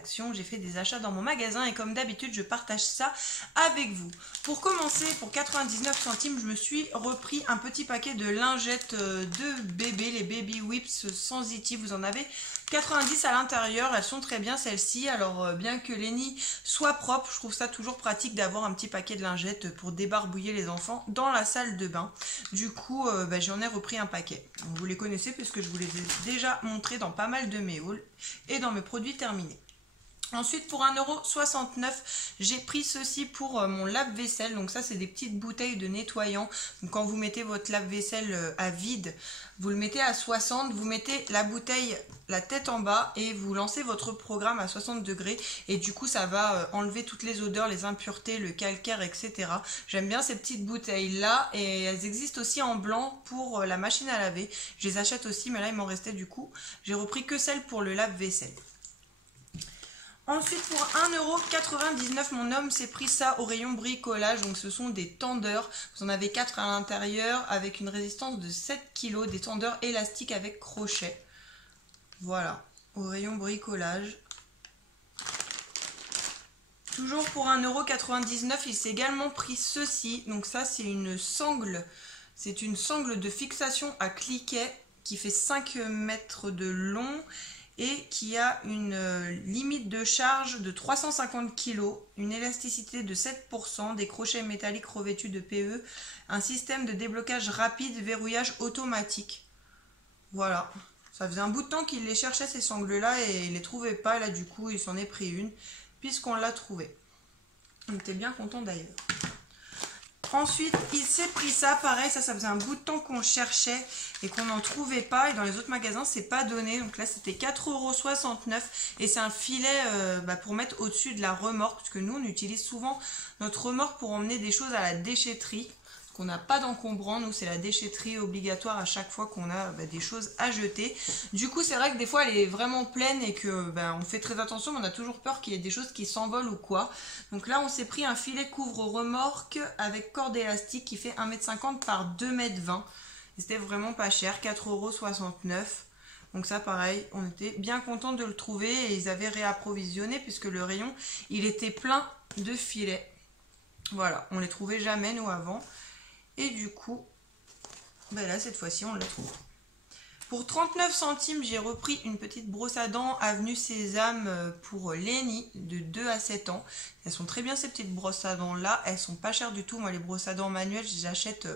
Action. J'ai fait des achats dans mon magasin et comme d'habitude, je partage ça avec vous. Pour commencer, pour 99 centimes, je me suis repris un petit paquet de lingettes de bébé, les Baby Whips sensitifs. Vous en avez 90 à l'intérieur, elles sont très bien celles-ci. Alors bien que les nids soient propres, je trouve ça toujours pratique d'avoir un petit paquet de lingettes pour débarbouiller les enfants dans la salle de bain. Du coup, j'en ai repris un paquet. Donc, vous les connaissez puisque je vous les ai déjà montrés dans pas mal de mes hauls et dans mes produits terminés. Ensuite, pour 1,69 €, j'ai pris ceci pour mon lave-vaisselle. Donc ça, c'est des petites bouteilles de nettoyant. Donc quand vous mettez votre lave-vaisselle à vide, vous le mettez à 60, vous mettez la bouteille la tête en bas et vous lancez votre programme à 60 degrés. Et du coup, ça va enlever toutes les odeurs, les impuretés, le calcaire, etc. J'aime bien ces petites bouteilles-là et elles existent aussi en blanc pour la machine à laver. Je les achète aussi, mais là, il m'en restait du coup. J'ai repris que celle pour le lave-vaisselle. Ensuite, pour 1,99 €, mon homme s'est pris ça au rayon bricolage. Donc, ce sont des tendeurs. Vous en avez 4 à l'intérieur avec une résistance de 7 kg. Des tendeurs élastiques avec crochet. Voilà, au rayon bricolage. Toujours pour 1,99 €, il s'est également pris ceci. Donc, ça, c'est une sangle. C'est une sangle de fixation à cliquet qui fait 5 mètres de long. Et qui a une limite de charge de 350 kg, une élasticité de 7%, des crochets métalliques revêtus de PE, un système de déblocage rapide, verrouillage automatique. Voilà, ça faisait un bout de temps qu'il les cherchait ces sangles-là et il les trouvait pas. Là du coup, il s'en est pris une puisqu'on l'a trouvé. On était bien content d'ailleurs. Ensuite, il s'est pris ça, pareil, ça faisait un bout de temps qu'on cherchait et qu'on n'en trouvait pas. Et dans les autres magasins, c'est pas donné. Donc là, c'était 4,69 € et c'est un filet pour mettre au-dessus de la remorque. Parce que nous, on utilise souvent notre remorque pour emmener des choses à la déchetterie. On n'a pas d'encombrant, nous c'est la déchetterie obligatoire à chaque fois qu'on a des choses à jeter. Du coup c'est vrai que des fois elle est vraiment pleine et que on fait très attention, mais on a toujours peur qu'il y ait des choses qui s'envolent ou quoi. Donc là on s'est pris un filet couvre-remorque avec corde élastique qui fait 1,50 m par 2,20 m. C'était vraiment pas cher, 4,69 €. Donc ça pareil, on était bien content de le trouver et ils avaient réapprovisionné puisque le rayon il était plein de filets. Voilà, on les trouvait jamais nous avant. Et du coup, là cette fois-ci on l'a trouvé. Pour 39 centimes, j'ai repris une petite brosse à dents Avenue Sésame pour Lénie de 2 à 7 ans. Elles sont très bien ces petites brosses à dents là, elles sont pas chères du tout. Moi les brosses à dents manuelles, je les achète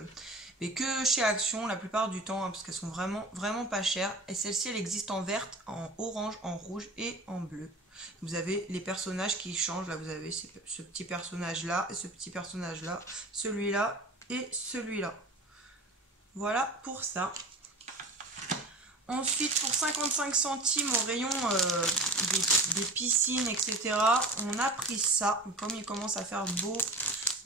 mais que chez Action la plupart du temps parce qu'elles sont vraiment pas chères. Et celle-ci elle existe en verte, en orange, en rouge et en bleu. Vous avez les personnages qui changent, là vous avez ce petit personnage là, et ce petit personnage là, celui-là et celui-là. Voilà pour ça. Ensuite, pour 55 centimes au rayon des piscines, etc., on a pris ça. Comme il commence à faire beau,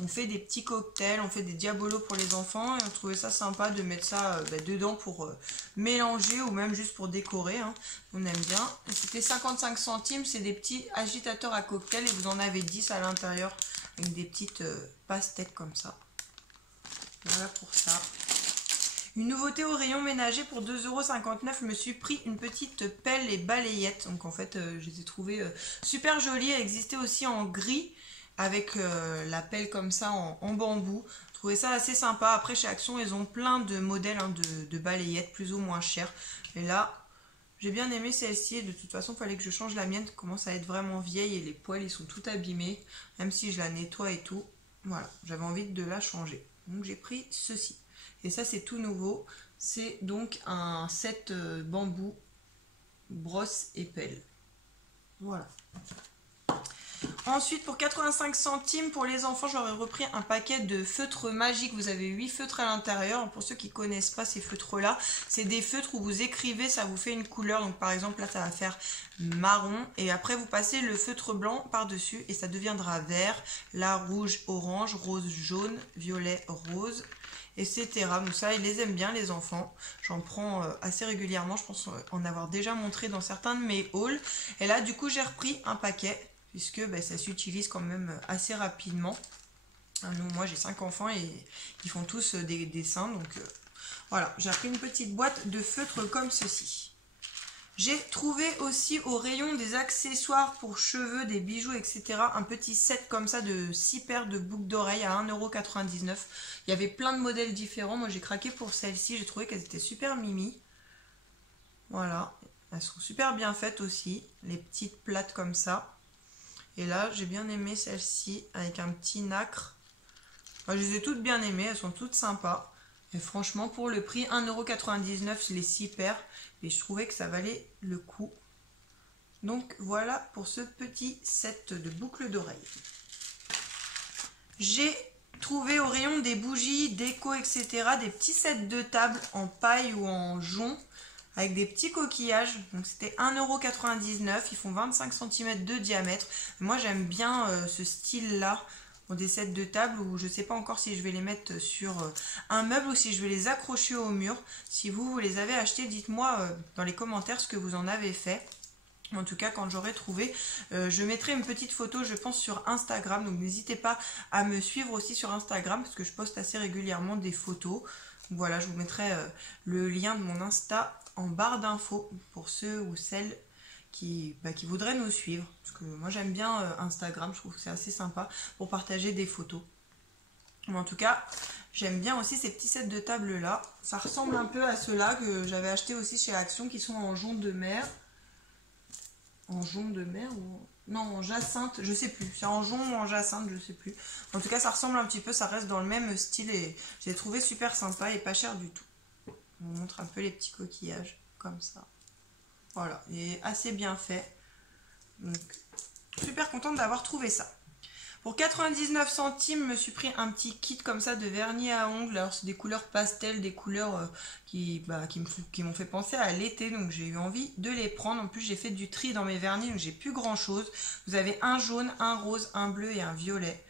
on fait des petits cocktails, on fait des diabolos pour les enfants. Et on trouvait ça sympa de mettre ça dedans pour mélanger ou même juste pour décorer. Hein. On aime bien. C'était 55 centimes, c'est des petits agitateurs à cocktail et vous en avez 10 à l'intérieur avec des petites pastèques comme ça. Voilà pour ça. Une nouveauté au rayon ménager pour 2,59 €, je me suis pris une petite pelle et balayette. Donc en fait, je les ai trouvées super jolies. Elles existaient aussi en gris avec la pelle comme ça en bambou. Je trouvais ça assez sympa. Après, chez Action, ils ont plein de modèles de balayettes plus ou moins chères. Et là, j'ai bien aimé celle-ci. De toute façon, il fallait que je change la mienne. Elle commence à être vraiment vieille et les poils, ils sont tout abîmés. Même si je la nettoie et tout. Voilà, j'avais envie de la changer. Donc j'ai pris ceci. Et ça c'est tout nouveau. C'est donc un set bambou, brosse et pelle. Voilà. Ensuite pour 85 centimes pour les enfants, j'aurais repris un paquet de feutres magiques. Vous avez 8 feutres à l'intérieur. Pour ceux qui ne connaissent pas ces feutres là, c'est des feutres où vous écrivez, ça vous fait une couleur. Donc par exemple là ça va faire marron et après vous passez le feutre blanc par dessus et ça deviendra vert, là rouge, orange, rose, jaune, violet, rose, etc. Donc ça ils les aiment bien les enfants. J'en prends assez régulièrement, je pense en avoir déjà montré dans certains de mes hauls. Et là du coup j'ai repris un paquet puisque ça s'utilise quand même assez rapidement. Moi j'ai 5 enfants et ils font tous des dessins, donc voilà, j'ai pris une petite boîte de feutres comme ceci. J'ai trouvé aussi au rayon des accessoires pour cheveux, des bijoux, etc. un petit set comme ça de 6 paires de boucles d'oreilles à 1,99 €. Il y avait plein de modèles différents. Moi j'ai craqué pour celles-ci. J'ai trouvé qu'elles étaient super mimi. Voilà. Elles sont super bien faites aussi. Les petites plates comme ça. Et là j'ai bien aimé celle-ci avec un petit nacre. Moi, je les ai toutes bien aimées. Elles sont toutes sympas. Et franchement pour le prix 1,99 € les 6 paires. Et je trouvais que ça valait le coup. Donc voilà pour ce petit set de boucles d'oreilles. J'ai trouvé au rayon des bougies, déco, etc. des petits sets de table en paille ou en jonc avec des petits coquillages. Donc c'était 1,99 €. Ils font 25 cm de diamètre. Moi j'aime bien ce style là. Des sets de table où je ne sais pas encore si je vais les mettre sur un meuble ou si je vais les accrocher au mur. Si vous les avez achetés, dites-moi dans les commentaires ce que vous en avez fait. En tout cas, quand j'aurai trouvé, je mettrai une petite photo, je pense, sur Instagram. Donc n'hésitez pas à me suivre aussi sur Instagram parce que je poste assez régulièrement des photos. Donc, voilà, je vous mettrai le lien de mon Insta en barre d'infos pour ceux ou celles qui voudraient nous suivre. Parce que moi j'aime bien Instagram, je trouve que c'est assez sympa pour partager des photos. Mais en tout cas, j'aime bien aussi ces petits sets de table là. Ça ressemble un peu à ceux-là que j'avais acheté aussi chez Action qui sont en jonc de mer. En jonc de mer ou... Non, en jacinthe, je sais plus. C'est en jonc ou en jacinthe, je sais plus. En tout cas, ça ressemble un petit peu, ça reste dans le même style et j'ai trouvé super sympa et pas cher du tout. On vous montre un peu les petits coquillages, comme ça. Voilà, il est assez bien fait. Donc, super contente d'avoir trouvé ça. Pour 99 centimes, je me suis pris un petit kit comme ça de vernis à ongles. Alors, c'est des couleurs pastel, des couleurs qui m'ont fait penser à l'été. Donc, j'ai eu envie de les prendre. En plus, j'ai fait du tri dans mes vernis, donc j'ai plus grand chose. Vous avez un jaune, un rose, un bleu et un violet.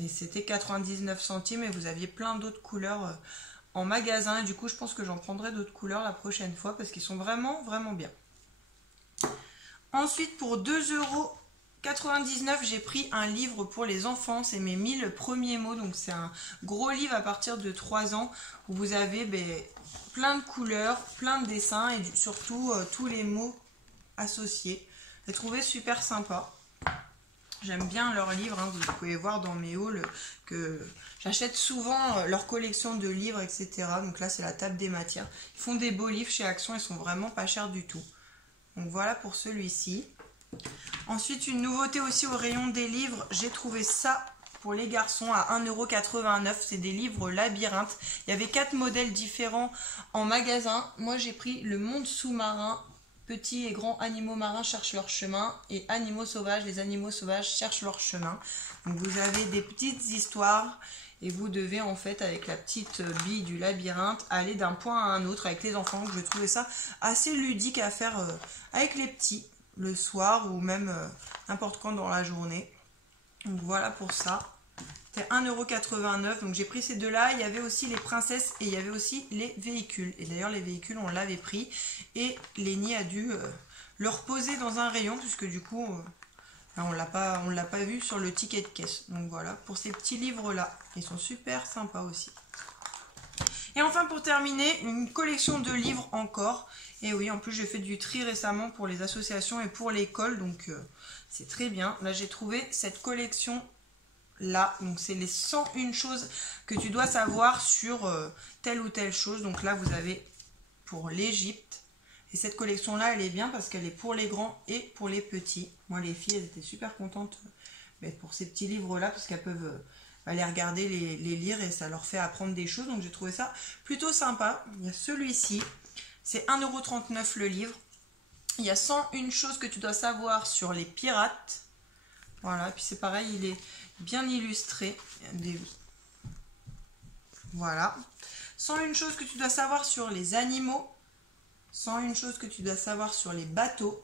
Et c'était 99 centimes et vous aviez plein d'autres couleurs en magasin. Et du coup, je pense que j'en prendrai d'autres couleurs la prochaine fois parce qu'ils sont vraiment, vraiment bien. Ensuite, pour 2,99 €, j'ai pris un livre pour les enfants. C'est mes 1000 premiers mots. Donc, c'est un gros livre à partir de 3 ans où vous avez plein de couleurs, plein de dessins et surtout tous les mots associés. J'ai trouvé super sympa. J'aime bien leurs livres. Hein. Vous pouvez voir dans mes hauls que j'achète souvent leur collection de livres, etc. Donc là, c'est la table des matières. Ils font des beaux livres chez Action. Ils sont vraiment pas chers du tout. Donc voilà pour celui-ci. Ensuite, une nouveauté aussi au rayon des livres. J'ai trouvé ça pour les garçons à 1,89 €. C'est des livres labyrinthes. Il y avait 4 modèles différents en magasin. Moi, j'ai pris Le Monde sous-marin. Petits et grands animaux marins cherchent leur chemin. Et Animaux sauvages, les animaux sauvages cherchent leur chemin. Donc vous avez des petites histoires. Et vous devez en fait avec la petite bille du labyrinthe aller d'un point à un autre avec les enfants. Je trouvais ça assez ludique à faire avec les petits le soir ou même n'importe quand dans la journée. Donc voilà pour ça. C'était 1,89 €. Donc j'ai pris ces deux-là. Il y avait aussi les princesses et il y avait aussi les véhicules. Et d'ailleurs les véhicules on l'avait pris. Et Lénie a dû le reposer dans un rayon puisque du coup... on l'a pas vu sur le ticket de caisse. Donc voilà, pour ces petits livres-là. Ils sont super sympas aussi. Et enfin, pour terminer, une collection de livres encore. Et oui, en plus, j'ai fait du tri récemment pour les associations et pour l'école. Donc, c'est très bien. Là, j'ai trouvé cette collection-là. Donc, c'est les 101 choses que tu dois savoir sur telle ou telle chose. Donc là, vous avez pour l'Égypte. Et cette collection-là, elle est bien parce qu'elle est pour les grands et pour les petits. Moi, les filles, elles étaient super contentes pour ces petits livres-là parce qu'elles peuvent aller regarder, les lire et ça leur fait apprendre des choses. Donc, j'ai trouvé ça plutôt sympa. Il y a celui-ci. C'est 1,39 € le livre. Il y a 101 choses que tu dois savoir sur les pirates. Voilà. Et puis, c'est pareil, il est bien illustré. Voilà. 101 choses que tu dois savoir sur les animaux. 101 choses que tu dois savoir sur les bateaux.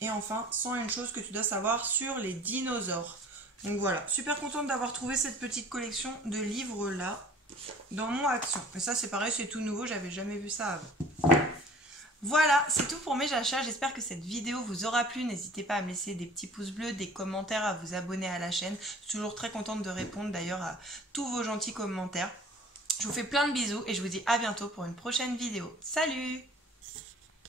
Et enfin, 101 choses que tu dois savoir sur les dinosaures. Donc voilà, super contente d'avoir trouvé cette petite collection de livres là dans mon Action. Et ça c'est pareil, c'est tout nouveau, j'avais jamais vu ça avant. Voilà, c'est tout pour mes achats. J'espère que cette vidéo vous aura plu. N'hésitez pas à me laisser des petits pouces bleus, des commentaires, à vous abonner à la chaîne. Je suis toujours très contente de répondre d'ailleurs à tous vos gentils commentaires. Je vous fais plein de bisous et je vous dis à bientôt pour une prochaine vidéo. Salut!